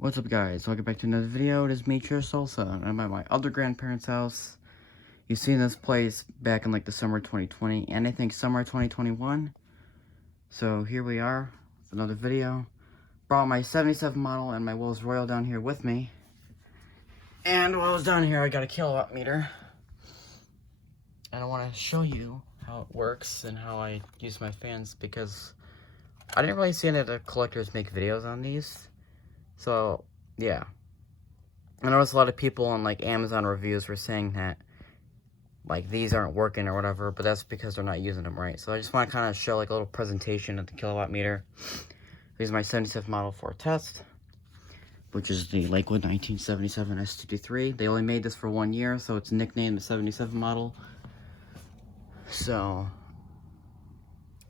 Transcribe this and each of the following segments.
What's up, guys? Welcome back to another video. It is me, Cheer Salsa, and I'm at my other grandparents' house. You've seen this place back in like the summer 2020 and I think summer 2021. So here we are with another video. Brought my 77 model and my Rolls Royal down here with me. And while I was down here, I got a kilowatt meter. And I want to show you how it works and how I use my fans, because I didn't really see any of the collectors make videos on these. So, yeah. I noticed a lot of people on, like, Amazon reviews were saying that, like, these aren't working or whatever, but that's because they're not using them right. So I just want to kind of show, like, a little presentation of the kilowatt meter. This is my 77 model for a test, which is the Lakewood 1977 S223. They only made this for 1 year, so it's nicknamed the 77 model. So,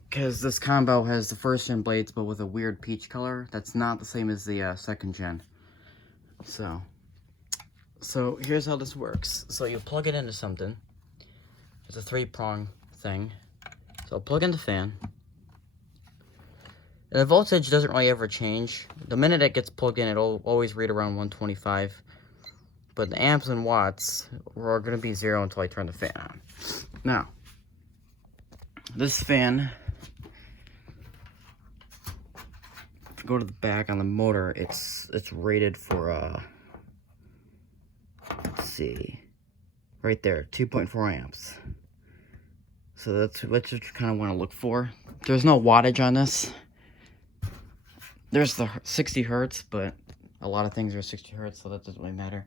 because this combo has the first gen blades, but with a weird peach color. That's not the same as the second gen. So here's how this works. So you plug it into something. It's a 3-prong thing. So I'll plug in the fan. And the voltage doesn't really ever change. The minute it gets plugged in, it'll always read around 125. But the amps and watts are going to be 0 until I turn the fan on. Now, this fan, if you go to the back on the motor, it's rated for let's see, right there, 2.4 amps. So that's what you kind of want to look for. There's no wattage on this. There's the 60 hertz, but a lot of things are 60 hertz, so that doesn't really matter.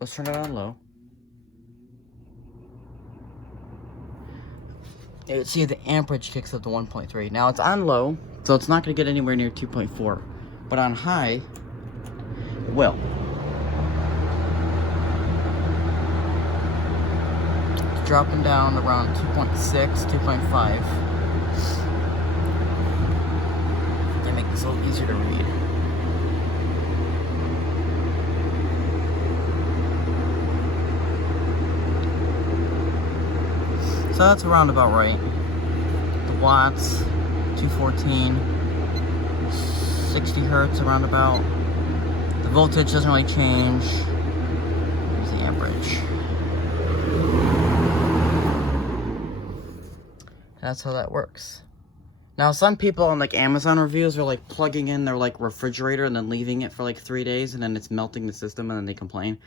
Let's turn it on low. You see the amperage kicks up to 1.3. Now it's on low, so it's not going to get anywhere near 2.4. But on high, it will. It's dropping down around 2.6, 2.5. They make this a little easier to read. So that's around about right. The watts, 214, 60 hertz around about. The voltage doesn't really change. Here's the amperage. That's how that works. Now, some people on like Amazon reviews are like plugging in their like refrigerator and then leaving it for like 3 days, and then it's melting the system, and then they complain.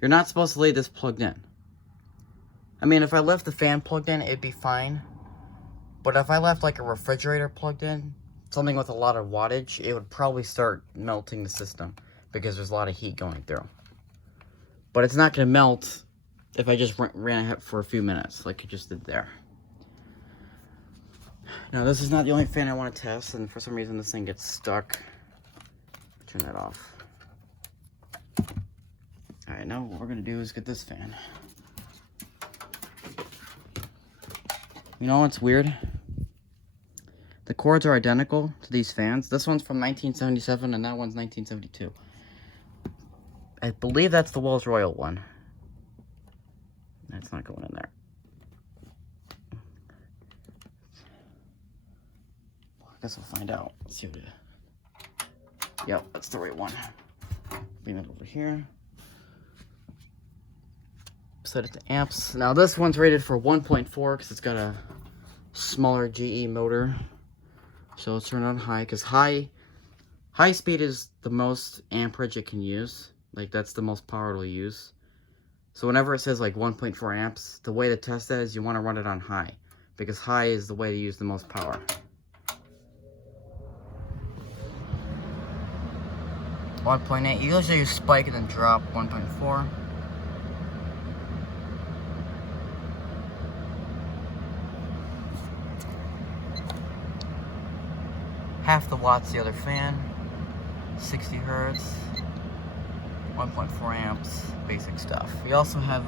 You're not supposed to leave this plugged in. I mean, if I left the fan plugged in, it'd be fine. But if I left like a refrigerator plugged in, something with a lot of wattage, it would probably start melting the system, because there's a lot of heat going through. But it's not going to melt if I just ran it for a few minutes, like I just did there. Now, this is not the only fan I want to test, and for some reason this thing gets stuck. Turn that off. Alright, now what we're going to do is get this fan. You know what's weird? The cords are identical to these fans. This one's from 1977 and that one's 1972. I believe that's the Rolls Royal one. That's not going in there. Well, I guess we'll find out. Let's see what it is. Yep, that's the right one. Bring it over here. Set it to amps. Now this one's rated for 1.4 because it's got a smaller GE motor. So let's turn it on high, because high speed is the most amperage it can use. Like, that's the most power it'll use. So whenever it says like 1.4 amps, the way to test that is you want to run it on high, because high is the way to use the most power. 1.8. Usually you spike and then drop 1.4. Half the watts the other fan, 60 hertz, 1.4 amps, basic stuff. We also have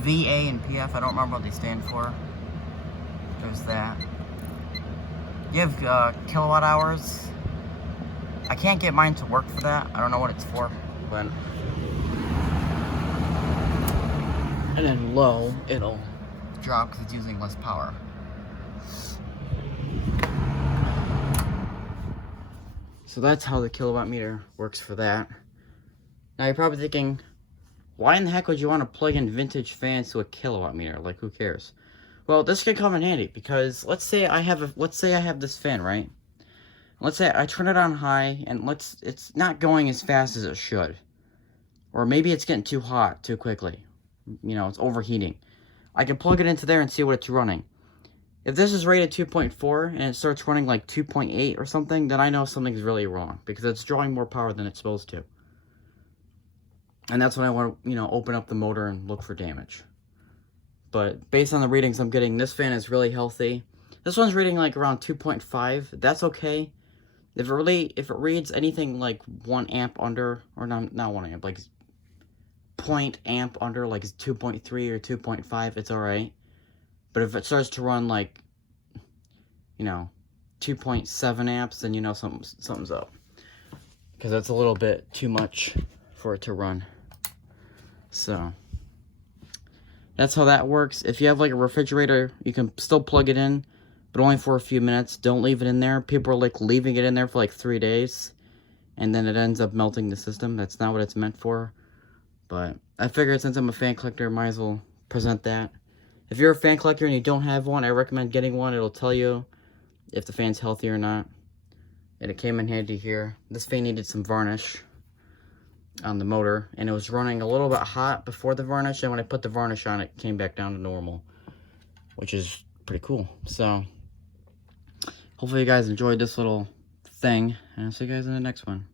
VA and PF. I don't remember what they stand for. There's that. You have kilowatt hours. I can't get mine to work for that. I don't know what it's for, but. And then low, it'll drop because it's using less power. So that's how the kilowatt meter works for that. Now you're probably thinking, why in the heck would you want to plug in vintage fans to a kilowatt meter? Like, who cares? Well, this can come in handy because let's say I have this fan, right? Let's say I turn it on high and it's not going as fast as it should. Or maybe it's getting too hot too quickly. You know, it's overheating. I can plug it into there and see what it's running. If this is rated 2.4 and it starts running like 2.8 or something, then I know something's really wrong because it's drawing more power than it's supposed to. And that's when I want to, you know, open up the motor and look for damage. But based on the readings I'm getting, this fan is really healthy. This one's reading like around 2.5. That's okay. If it reads anything like 1 amp under, or not 1 amp, like 0.0 amp under, like 2.3 or 2.5, it's alright. But if it starts to run like, you know, 2.7 amps, then you know something's up. Because that's a little bit too much for it to run. So that's how that works. If you have like a refrigerator, you can still plug it in, but only for a few minutes. Don't leave it in there. People are like leaving it in there for like 3 days, and then it ends up melting the system. That's not what it's meant for. But I figured since I'm a fan collector, might as well present that. If you're a fan collector and you don't have one, I recommend getting one. It'll tell you if the fan's healthy or not. And it came in handy here. This fan needed some varnish on the motor, and it was running a little bit hot before the varnish, and when I put the varnish on, it came back down to normal, which is pretty cool. So hopefully you guys enjoyed this little thing, and I'll see you guys in the next one.